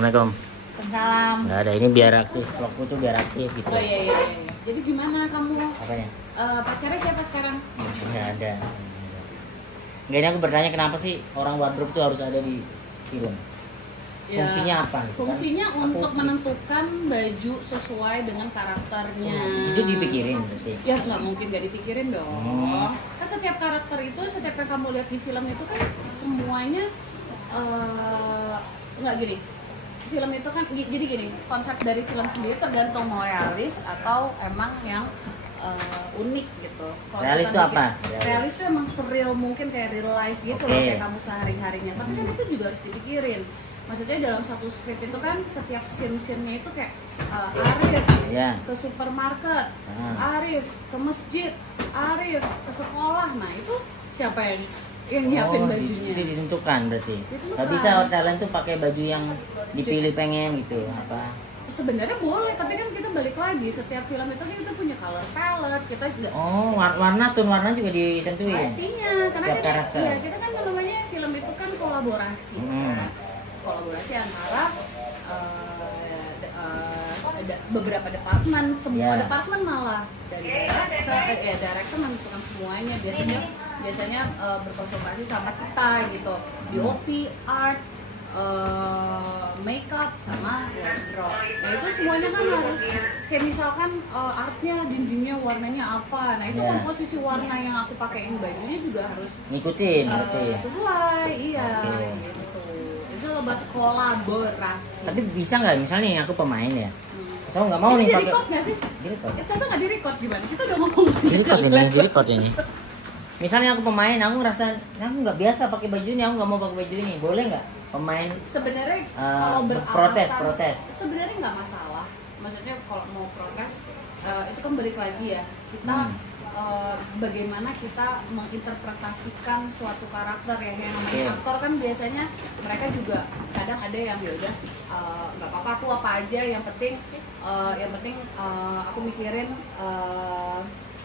Assalamualaikum. Salam. Nggak ada, ini biar aktif, vlogku tuh biar aktif gitu. Oh iya. Jadi gimana kamu? Apanya? Pacarnya siapa sekarang? Nggak ada. Nggak, ini aku bertanya kenapa sih orang wardrobe tuh harus ada di film? Ya, Fungsinya apa? Fungsinya Kan untuk menentukan baju sesuai dengan karakternya. Itu dipikirin berarti? Ya nggak mungkin nggak dipikirin dong. Kan setiap karakter itu, setiap yang kamu lihat di film itu kan semuanya nggak gini. Film itu kan jadi gini, konsep dari film sendiri tergantung mau realis atau emang yang unik gitu. Kalau Realis itu apa? Realis itu emang surreal, mungkin kayak real life gitu loh, kayak kamu sehari-harinya. Tapi kan itu juga harus dipikirin. Maksudnya dalam satu skrip itu kan setiap scene-nya itu kayak Arif ke supermarket, Arif ke masjid, Arif ke sekolah. Nah itu siapa yang nyiapin bajunya? Itu ditentukan berarti. Gak bisa talent tuh pakai baju yang dipilih pengen gitu apa? Sebenarnya boleh, tapi kan kita balik lagi setiap film itu kan kita punya color palette, kita juga warna juga ditentuin. Pastinya, karena kita kan namanya film itu kan kolaborasi. Kolaborasi antara beberapa departemen, semua departemen malah dari director menentukan semuanya, biasanya berkonsultasi sama kita gitu, DOP, art, makeup sama wardrobe. Nah itu semuanya kan harus kayak misalkan artnya, dindingnya warnanya apa. Nah itu komposisi warna yang aku pakaiin bajunya juga harus ngikutin sesuai. Gitu. Itu buat kolaborasi. Tapi bisa nggak misalnya nih aku pemain ya? Saya nggak mau nih pakai. Di record nggak sih? Kita nggak di record gimana? Kita udah ngomong. Di record ini. Misalnya aku pemain, aku ngerasa aku nggak biasa pakai baju ini, aku nggak mau pakai baju ini, boleh nggak? Pemain sebenarnya kalau protes sebenarnya nggak masalah. Maksudnya kalau mau protes itu kan balik lagi ya kita bagaimana kita menginterpretasikan suatu karakter ya, yang namanya aktor kan biasanya mereka juga kadang ada yang ya udah nggak apa-apa aku apa aja yang penting aku mikirin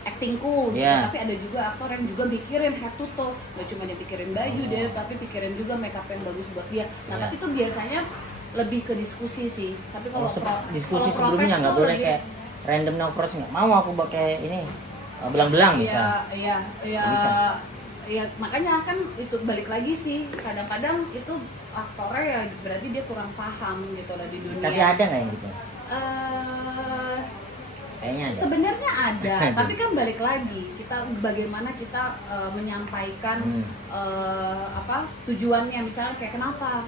actingku gitu. Tapi ada juga aktor yang juga mikirin head to toe, nggak cuma dia pikirin baju dia, tapi pikirin juga makeup yang bagus buat dia. Nah tapi itu biasanya lebih ke diskusi sih. Tapi kalau diskusi sebelumnya nggak boleh kayak random approach, nggak mau aku pakai ini belang-belang bisa. Iya, makanya kan itu balik lagi sih, kadang-kadang itu aktornya ya berarti dia kurang paham gitu lah di dunia. Tapi ada nggak yang gitu? Sebenarnya ada, tapi kan balik lagi kita bagaimana kita menyampaikan tujuannya. Misalnya kayak kenapa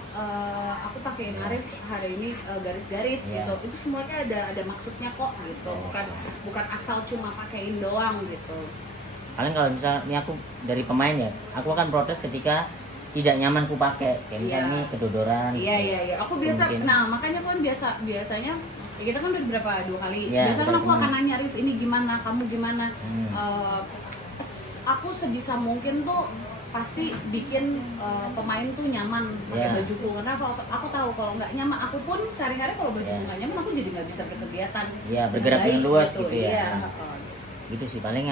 aku pakein Arif hari ini garis-garis gitu, itu semuanya ada maksudnya kok gitu, bukan asal cuma pakein doang gitu. Paling kalau misalnya ini aku dari pemain ya, aku akan protes ketika tidak nyaman ku pakai, kayak misalnya ini kedodoran. Iya. Aku biasa, nah makanya kan biasanya ya kita kan udah berapa 2 kali. Biasanya kan aku akan nanya Rif, ini gimana, kamu gimana? Aku sebisa mungkin tuh pasti bikin pemain tuh nyaman pakai bajuku, karena kalau aku tahu kalau nggak nyaman, aku pun sehari-hari kalau baju nggak nyaman aku jadi nggak bisa berkegiatan. Bergerak dengan luas gitu ya. Gitu sih paling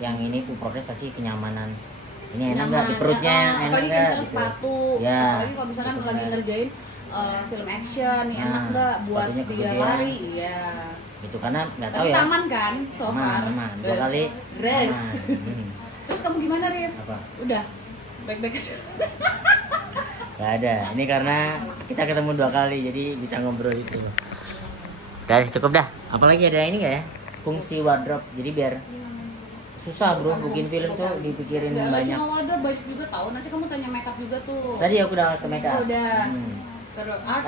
yang ini ku protes pasti kenyamanan. Ini enak nggak di perutnya, enak apalagi nggak gitu. Sepatu, apalagi kalau misalkan lagi ngerjain film action, enak nggak buat dia lari, itu karena nggak tahu tapi ya. Aman kan, aman. 2 kali. Terus kamu gimana Rif? Apa? Udah baik-baik aja. Gak ada. Ini karena kita ketemu 2 kali, jadi bisa ngobrol itu. Udah cukup dah. Apalagi ada ini nggak ya? Fungsi wardrobe. Jadi biar susah bro, bikin film tuh dipikirin banyak. Cuma wardrobe, baju juga tahu. Nanti kamu tanya makeup juga tuh. Tadi aku udah ke makeup. Udah.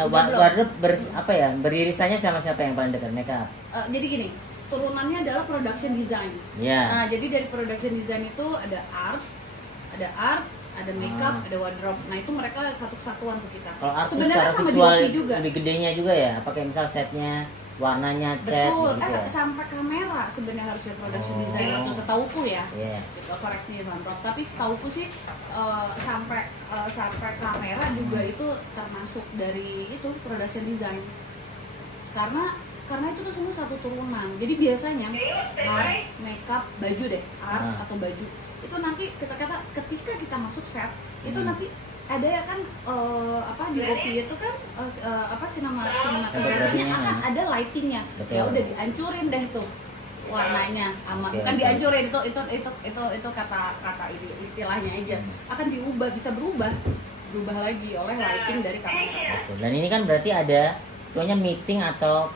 Wardrobe beririsannya sama siapa yang paling dekat? Makeup. Jadi gini, turunannya adalah production design. Nah, jadi dari production design itu ada art, ada makeup, ada wardrobe. Nah, itu mereka satu kesatuan tuh kita. Kalau art sebenarnya secara sama visual juga. Lebih gedenya juga ya? Apakah misal setnya, warnanya, cat betul, gitu ya? Sampai kamera sebenarnya harusnya production design itu setauku ya. Gitu, correct me if I'm wrong. Tapi setauku sih sampai kamera juga itu termasuk dari itu production design. Karena itu tuh semua satu turunan. Jadi biasanya art, makeup, baju deh, art atau baju itu nanti ketika kita masuk set itu nanti ada ya kan apa di OP itu kan apa sinematografinya akan ada lightingnya. Betul. Ya udah dihancurin deh tuh warnanya sama bukan dihancurin itu kata itu istilahnya aja akan diubah, bisa berubah lagi oleh lighting dari kamera. Betul. Dan ini kan berarti ada pokoknya meeting atau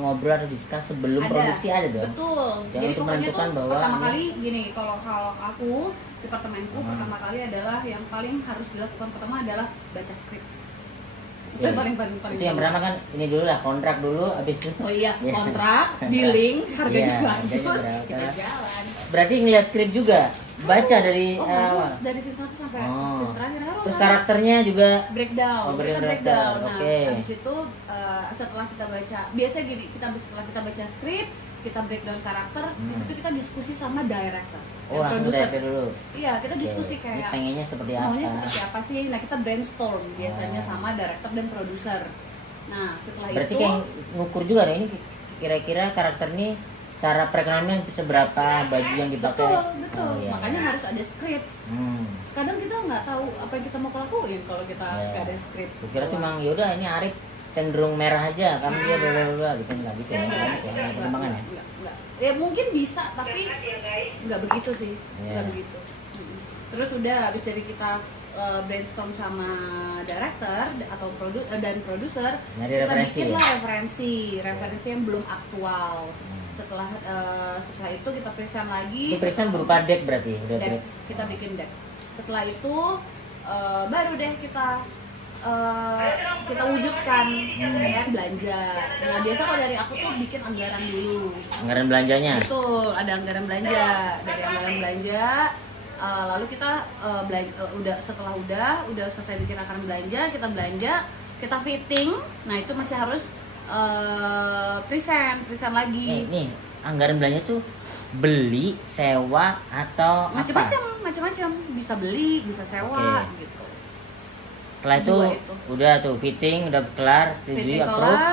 ngobrol atau diskus sebelum produksi ada dong. Betul. Jangan Jadi untuk pokoknya menentukan tuh bahwa pertama kali gini, kalau aku departemenku pertama kali adalah yang paling harus dilakukan pertama adalah baca skrip. Itu yang paling itu yang pertama kan ini dulu lah, kontrak dulu, habis itu oh iya kontrak, billing, harganya bagus, kita jalan. Berarti ngeliat skrip juga, baca dari harus dari scene 1 sampai scene terakhir harus. Terus karakternya juga breakdown. Oke. Habis itu setelah kita baca, biasa gini, setelah kita baca skrip, kita breakdown karakter, di situ kita diskusi sama director. Langsung director dulu. Iya, kita diskusi kayak pengennya seperti apa? Maunya seperti apa sih? Nah, kita brainstorm biasanya sama director dan produser. Nah, setelah berarti itu kayak ngukur juga nih, ini kira-kira karakter ini secara perekonomian seberapa baju yang dipakai. Betul. Makanya harus ada skrip. Kadang kita nggak tahu apa yang kita mau lakuin kalau kita nggak ada skrip. Kira cuma yaudah ini Arif cenderung merah aja, kamu dia bla gitu, nggak gitu ya, nggak perkembangan ya? Nggak. Ya mungkin bisa, tapi nggak begitu sih, nggak begitu. Terus udah habis dari kita brainstorm sama director atau produser, kita bikinlah referensi yang belum aktual. Setelah itu kita present lagi. Itu present berupa deck berarti? Deck. Kita bikin deck. Setelah itu baru deh kita wujudkan dengan belanja. Nah biasa kalau dari aku tuh bikin anggaran dulu. Anggaran belanjanya? Betul, ada anggaran belanja. Dari anggaran belanja, lalu kita setelah udah selesai bikin anggaran belanja, kita fitting. Nah itu masih harus present lagi. Nih anggaran belanja tuh beli, sewa atau macam-macam. Bisa beli, bisa sewa gitu. Setelah itu udah tuh fitting udah kelar,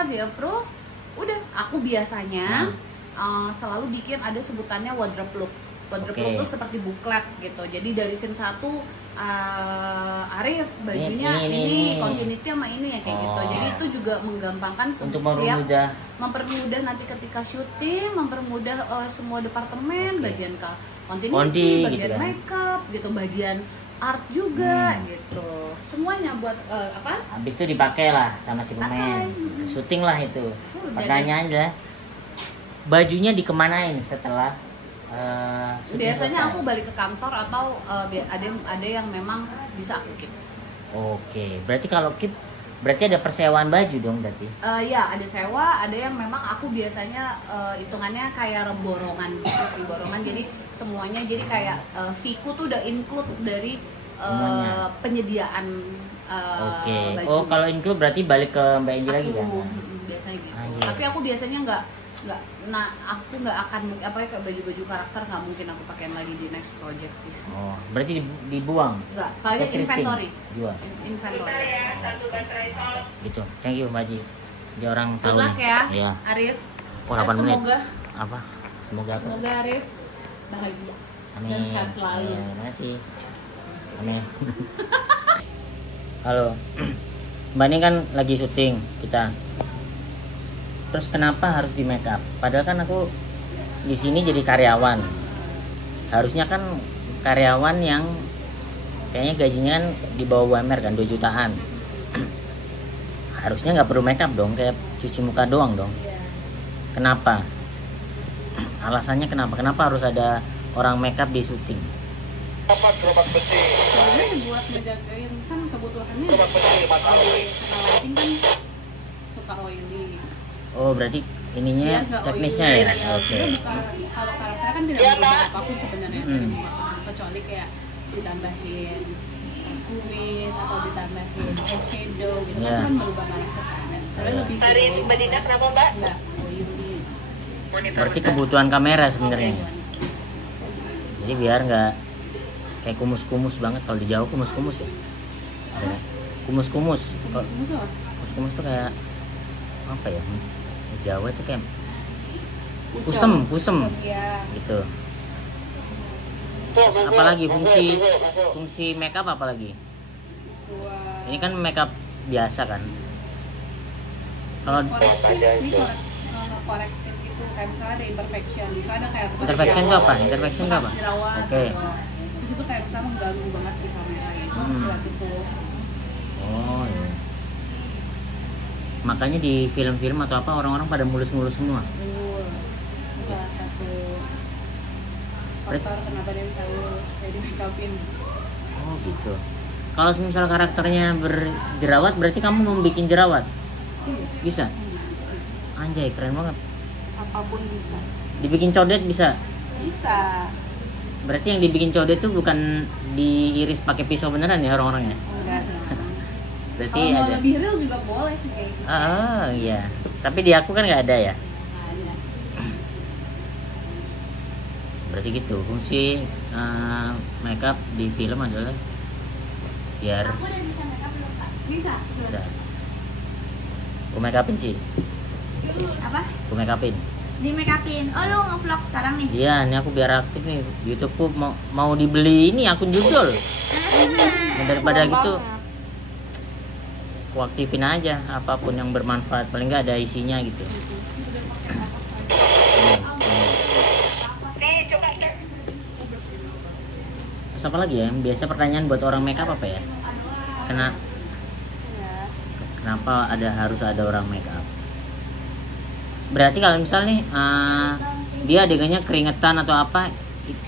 di approve. Udah, aku biasanya selalu bikin ada sebutannya wardrobe look. Wardrobe look itu seperti buklet gitu. Jadi dari scene 1 Arif bajunya ini continuity sama ini ya kayak gitu. Jadi itu juga menggampangkan untuk mempermudah nanti ketika syuting, mempermudah semua departemen, bagian continuity, bagian gitu makeup gitu, bagian art juga gitu. Semuanya buat apa? Habis itu dipakai lah sama si pemain. Syuting lah itu. Pertanyaannya adalah bajunya dikemanain setelah biasanya aku balik ke kantor atau ada yang memang bisa aku keep. Oke, berarti kalau keep berarti ada persewaan baju dong berarti? Ya ada sewa, ada yang memang aku biasanya hitungannya kayak borongan gitu, borongan. Jadi semuanya jadi kayak fee-ku tuh udah include dari penyediaan baju. Oh kalau include berarti balik ke Mbak Angie lagi kan? Biasanya gitu. Tapi aku biasanya nggak aku nggak akan kayak baju-baju karakter nggak mungkin aku pakein lagi di next project sih. Oh berarti dibuang? Nggak, paling inventory. Jual. Inventory. Gitu. Thank you Mbak Angie. Dia orang tahu. Good luck ya, iya. Arif. 8 menit. Semoga. Apa? Semoga Arif bahagia. Amin. Dan sehat selalu. Terima kasih. Amin. Halo. Mbak ini kan lagi syuting kita. Terus kenapa harus di make up? Padahal kan aku di sini jadi karyawan. Harusnya kan karyawan yang kayaknya gajinya kan di bawah UMR kan 2 jutaan. Harusnya nggak perlu make up dong, kayak cuci muka doang dong. Kenapa? Alasannya kenapa? Kenapa harus ada orang make up di syuting? Soalnya buat ngejagain kan kebutuhannya. Lighting kan suka oily. Oh berarti ininya teknisnya ya? Oke. Kalau karakter kan tidak berubah apapun sebenarnya, kecuali kayak ditambahin kumis atau ditambahin eyeshadow gitu kan merubah karakter kan. Soalnya lebih Hari Mbak Dina kenapa Mbak? Enggak, oily. Berarti kebutuhan kamera sebenarnya. Jadi biar nggak kayak kumus-kumus banget. Kalau di Jawa kumus-kumus ya. Kumus-kumus. Kumus tuh kayak apa ya? Di Jawa itu kayak kusem gitu. Terus apalagi fungsi makeup apalagi? buat Ini kan makeup biasa kan. Kalau ngekorektif gitu, kayak misalnya ada imperfection, misalnya kayak imperfection itu apa? Imperfection itu apa? jerawat Oke. gitu. Terus itu kayak misalnya mengganggu banget di kamera itu buat itu. Oh iya. Makanya di film-film atau apa orang-orang pada mulus-mulus semua. Betul. Itu salah satu faktor kenapa dia bisa lulus jadi make upin. Oh gitu. Kalau misal karakternya berjerawat, berarti kamu mau bikin jerawat? Bisa? Anjay, keren banget. Apapun bisa. Dibikin codet bisa? Bisa. Berarti yang dibikin codet itu bukan diiris pakai pisau beneran ya orang-orangnya? Enggak. Berarti Kalau mau ada. lebih real juga boleh sih kayak gitu. Oh iya. Tapi di aku kan nggak ada ya. Ada. Berarti gitu. Fungsi makeup di film adalah biar Aku udah bisa make up belum, Kak? Bisa. bisa. Aku make upin sih. Apa? Aku make upin. Di make upin. Oh lu nge-vlog sekarang nih? Iya, ini aku biar aktif nih. YouTubeku mau dibeli ini akun judul. Nah, daripada gitu, aku aktifin aja apapun yang bermanfaat. Paling nggak ada isinya gitu. Terus apa lagi ya? Biasa pertanyaan buat orang makeup apa ya? Kenapa harus ada orang makeup? Berarti kalau misal nih dia adegannya keringetan atau apa,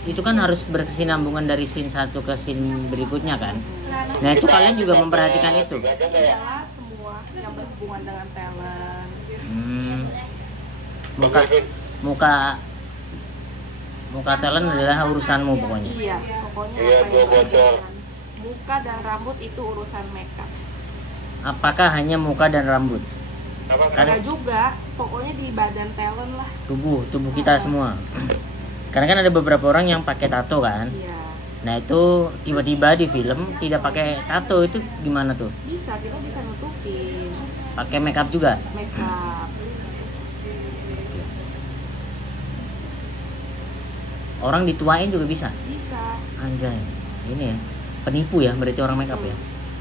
itu kan harus berkesinambungan dari scene satu ke scene berikutnya kan. Nah itu kalian juga memperhatikan itu. Adalah semua yang berhubungan dengan talent. Muka talent adalah urusanmu pokoknya. Iya, pokoknya apa yang muka dan rambut itu urusan makeup. Apakah hanya muka dan rambut? Ada juga, pokoknya di badan talent lah. Tubuh kita semua. Karena kan ada beberapa orang yang pakai tato kan. Iya. Nah itu tiba-tiba di film tidak pakai tato, itu gimana tuh? Bisa, kita bisa nutupin Pakai makeup juga? makeup. Orang dituain juga bisa? Bisa. Anjay, ini ya penipu ya berarti orang makeup ya.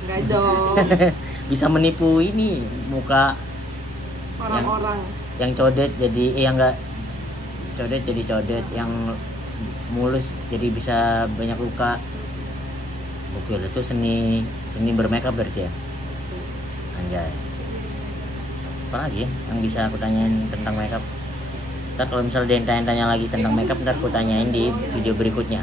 Enggak dong. Bisa menipu ini muka Orang-orang. yang codet jadi yang enggak codet jadi codet, yang mulus jadi bisa banyak luka. Oke, itu seni bermakeup berarti ya. Anjay. Apa lagi ya yang bisa aku tanyain tentang makeup? Ntar kalau misalnya dia tanya lagi tentang makeup, ntar aku tanyain di video berikutnya.